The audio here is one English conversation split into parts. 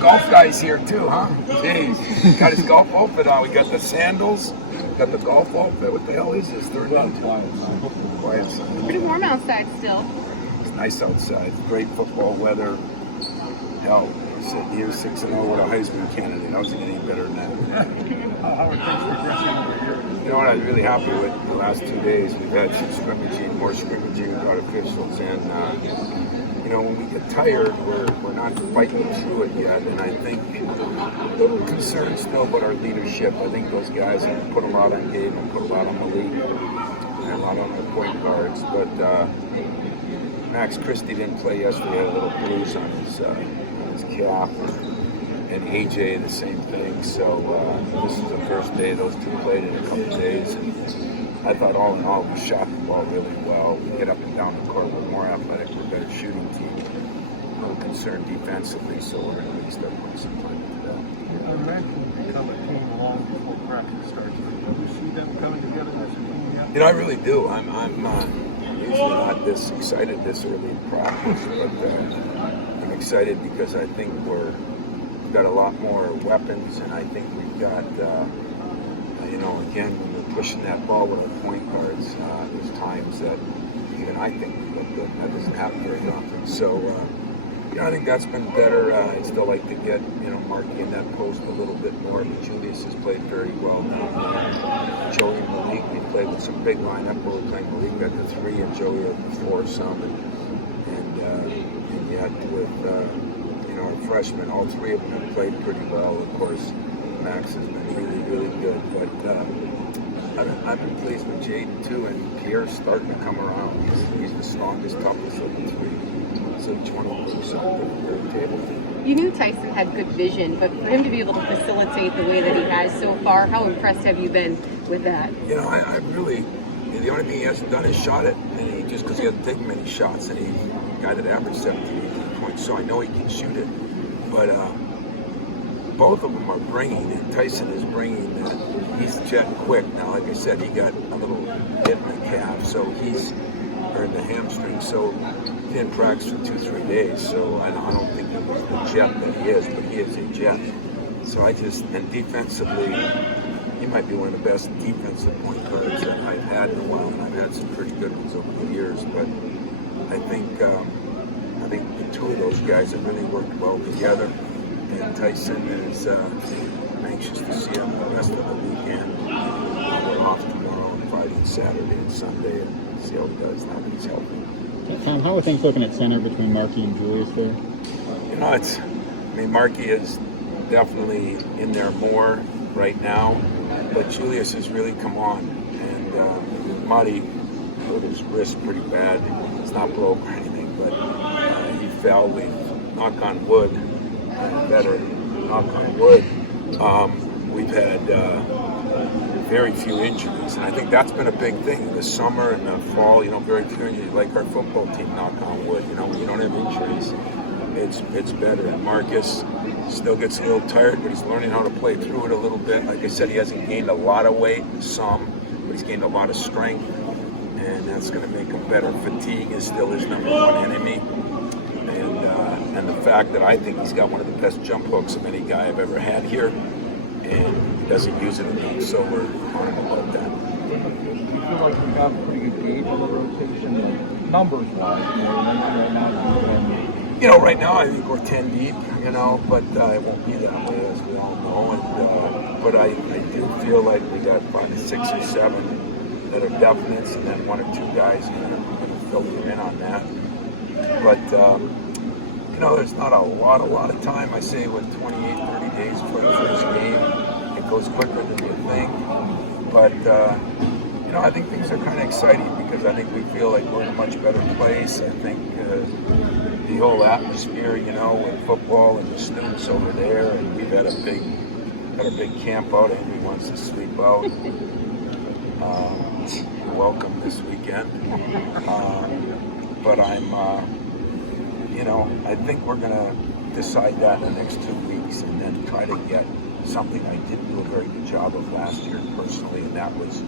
Golf guy's here too, huh? Jeez. Got his golf outfit on. We got the sandals, got the golf outfit. What the hell is this? Quiet side. Pretty warm outside still. It's nice outside. Great football weather. Hell, sitting here 6-0 with a Heisman candidate. How's it getting any better than that? How are things progressing over here? You know what I'm really happy with the last 2 days? We've had some scrimmaging, more scrimmaging with our officials, and you know, when we get tired, we're not fighting through it yet. And I think a little concerned still about our leadership. I think those guys have put a lot on Gabe and put a lot on Malik and a lot on our point guards. But Max Christie didn't play yesterday. He had a little bruise on his calf. And AJ, the same thing. So this is the first day those two played in a couple of days. And I thought all in all, we shot the ball really well. We get up and down the court. We're more athletic. We're a better shooting team. A little concerned defensively, so we're going to really start putting some time into that. You mentioned become a team long before practice starts. Do you see them coming together as a team yet? You know, I really do. I'm usually not this excited this early in practice, but I'm excited because I think we've got a lot more weapons, and I think we've got, you know, again, when we're pushing that ball with our point guards, there's times that even I think we look good. That doesn't happen very often. So, you know, I think that's been better. I still like to get, you know, Marky in that post a little bit more, but Julius has played very well now. Joey and Malik, we played with some big lineup where we're playing Malik at the 3 and Joey at the 4 some, and yet with, our freshmen, all 3 of them have played pretty well. Of course, Max has been really, really good. But I've been pleased with Jaden too, and Pierre's starting to come around. He's the strongest, toughest of the 3. So each one will bring something to the table. You knew Tyson had good vision, but for him to be able to facilitate the way that he has so far, how impressed have you been with that? You know, I really, the only thing he hasn't done is shot it, and he just because he hasn't taken many shots, and he's a guy that averaged 17, 18 points, so I know he can shoot it. But both of them are bringing, and Tyson is bringing that he's jet quick. Now, like I said, he got a little hit in the calf, so or in the hamstring, so he didn't practice for 2-3 days. So I don't think he was the jet that he is, but he is a jet. So and defensively, he might be one of the best defensive point guards that I've had in a while, and I've had some pretty good ones over the years. But I think the 2 of those guys have really worked well together, and Tyson is anxious to see him the rest of the weekend. We're off tomorrow and Friday and Saturday and Sunday, and see how he does now that he's healthy. Tom, how are things looking at center between Markey and Julius there? You know, Markey is definitely in there more right now, but Julius has really come on, and Marty hurt his wrist pretty bad. It's not broke or anything, but he fell. We knock on wood, better knock on wood. We've had very few injuries, and I think that's been a big thing in the summer and the fall. You know, very few injuries. Like our football team, knock on wood. You know, when you don't have injuries, it's better. And Marcus still gets a little tired, but he's learning how to play through it a little bit. Like I said, he hasn't gained a lot of weight, but he's gained a lot of strength, and that's going to make him better. Fatigue is still his number 1 enemy, and the fact that I think he's got one of the best jump hooks of any guy I've ever had here, and he doesn't use it enough, so we're on him about that. You feel like we got a pretty good gauge of the rotation, numbers-wise, more than right now? You know, right now I think we're 10 deep, you know, but it won't be that way, as we all know. But I do feel like we got probably 6 or 7 that are definites, and then 1 or 2 guys are going to fill you in on that. But, you know, there's not a lot of time. I say with 28, 30 days for the first game, it goes quicker than you think. But, you know, I think things are kind of exciting because I think we feel like we're in a much better place. I think the whole atmosphere, you know, with football and the students over there, and we've had a big camp out. Henry wants to sleep out. Welcome this weekend. But you know, I think we're going to decide that in the next 2 weeks and then try to get something I didn't do a very good job of last year personally, and that was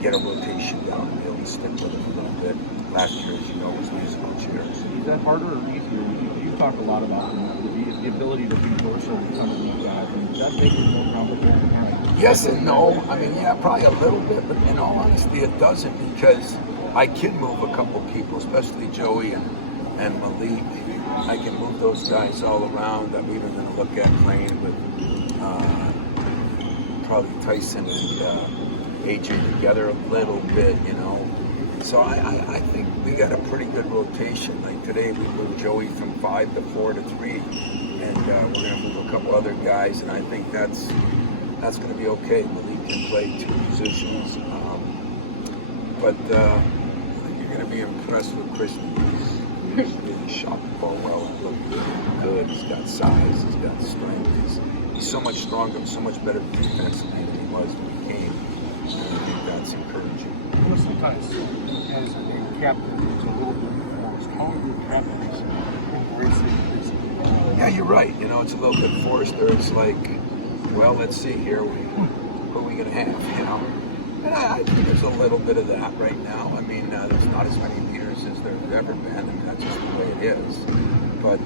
get a rotation down and be able to stick with it a little bit. Last year, as you know, was musical chairs. Is that harder or easier? You talk a lot about the the ability to be versatile with some of these guys. I mean, does that make it more complicated? Yes and no. I mean, yeah, probably a little bit, but in all honesty, it doesn't, because I can move a couple people, especially Joey and Malik. I can move those guys all around. I'm even going to look at playing with probably Tyson and AJ together a little bit, you know. So I think we got a pretty good rotation. Like today, we moved Joey from 5 to 4 to 3, and we're going to move a couple other guys, and I think that's going to be okay. Malik can play 2 positions, but I think you're going to be impressed with Christian. He's really shot the ball well and looked good. He's got size, he's got strength. He's so much stronger, so much better defensively than he was when he came. And I think that's encouraging. You know, sometimes as a captain, it's a little bit forced. How are your captains embracing this? Yeah, you're right. You know, it's a little bit forced there. It's like, well, let's see here. Who are we going to have, you know? And I think there's a little bit of that right now. I mean, there's not as many leaders as there's ever been. I mean, that's just the way it is. But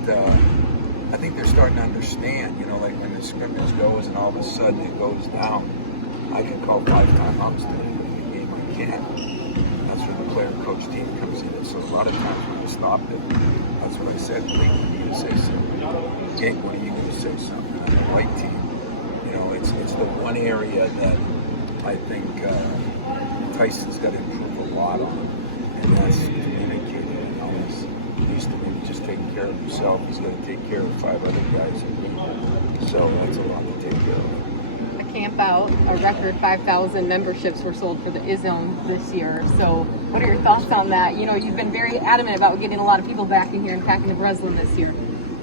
I think they're starting to understand, you know, like when the scrimmage goes and all of a sudden it goes down. I can call 5 timeouts to win the game. I can't. That's where the player coach team comes in. So a lot of times when you stop it, that's what I said. Lee, you need to say something. Jake, what are you going to say something? On the white team, you know, it's the one area that I think Tyson's got to improve a lot on, and that's communicating. You know, he used to maybe just taking care of himself. He's got to take care of 5 other guys, so that's a lot to take care of. A camp out, a record 5,000 memberships were sold for the Izzo this year. So, what are your thoughts on that? You know, you've been very adamant about getting a lot of people back in here and packing the Breslin this year.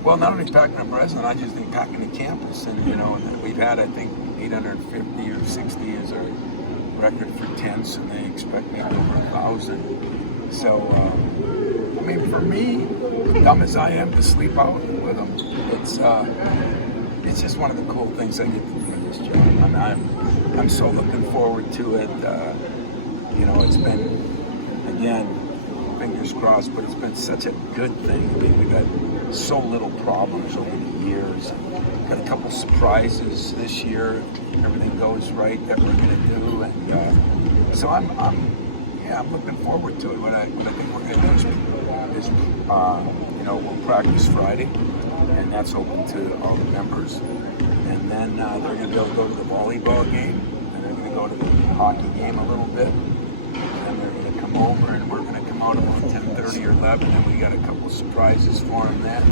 Well, not only packing the Breslin, I just think packing the campus, and you know, and we've had I think 850 or 60 is our record for tents, and they expect maybe over 1,000. So, I mean, for me, dumb as I am to sleep out with them, it's just one of the cool things I get to do in this job. I'm so looking forward to it. You know, it's been, again, fingers crossed, but it's been such a good thing. I mean, we've had so little problems over the years. Got a couple surprises this year. Everything goes right that we're going to do, and so I'm looking forward to it. What I think we're going to do is you know, we'll practice Friday, and that's open to all the members. And then they're going to be able to go to the volleyball game, and they're going to go to the hockey game a little bit. And then they're going to come over, and we're going to come out about 10:30 or 11, and we got a couple surprises for them then.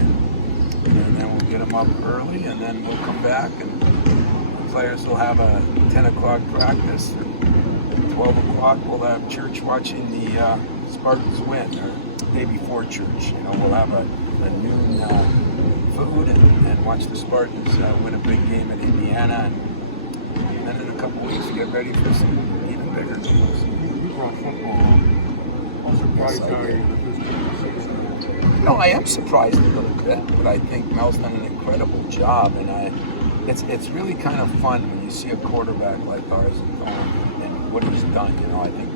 And then we'll get them up early, and then we'll come back, and the players will have a 10 o'clock practice. And 12 o'clock, we'll have church watching the Spartans win, or day before church. You know, we'll have a noon food and watch the Spartans win a big game at Indiana, and then in a couple weeks get ready for some even bigger games. You brought football. I'm surprised how you No, I am surprised a little bit, but I think Mel's done an incredible job, and it's really kind of fun when you see a quarterback like ours and what he's done. You know, I think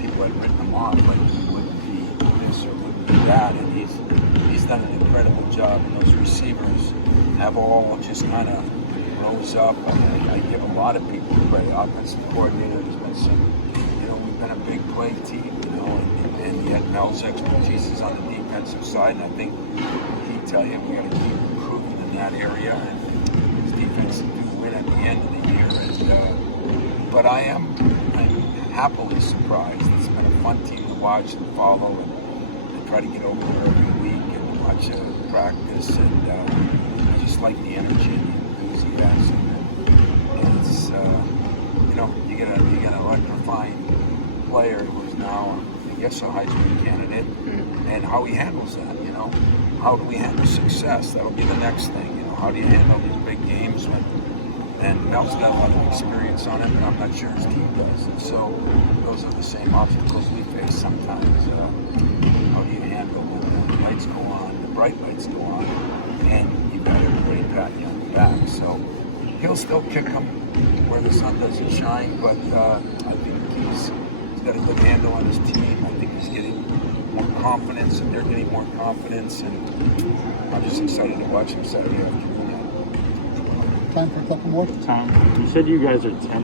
people had written him off like he wouldn't be this or wouldn't be that, and he's done an incredible job, and those receivers have all just kind of rose up. I give a lot of people credit. Offensive coordinator has been some, you know, we've been a big play team, you know, and yet Mel's expertise is on the defensive side, and I think he tell you we got to keep improving in that area, and his defense do win at the end of the year. But I'm happily surprised. It's been a fun team to watch and follow, and try to get over there every week and watch practice, and I just like the energy and the enthusiasm, and it's you know, you get an electrifying player who's now, I guess, a Heisman candidate, and how he handles that. You know, how do we handle success? That'll be the next thing. You know, how do you handle these big games when? And Mel's got a lot of experience on it, but I'm not sure his team does. And so those are the same obstacles we face sometimes. How do you handle when the lights go on, the bright lights go on, and you've got everybody patting you on the back? So he'll still kick them where the sun doesn't shine, but I think he's got a good handle on his team. I think he's getting more confidence, and they're getting more confidence, and I'm just excited to watch him Saturday afternoon. Time for a couple more? Tom, you said you guys are 10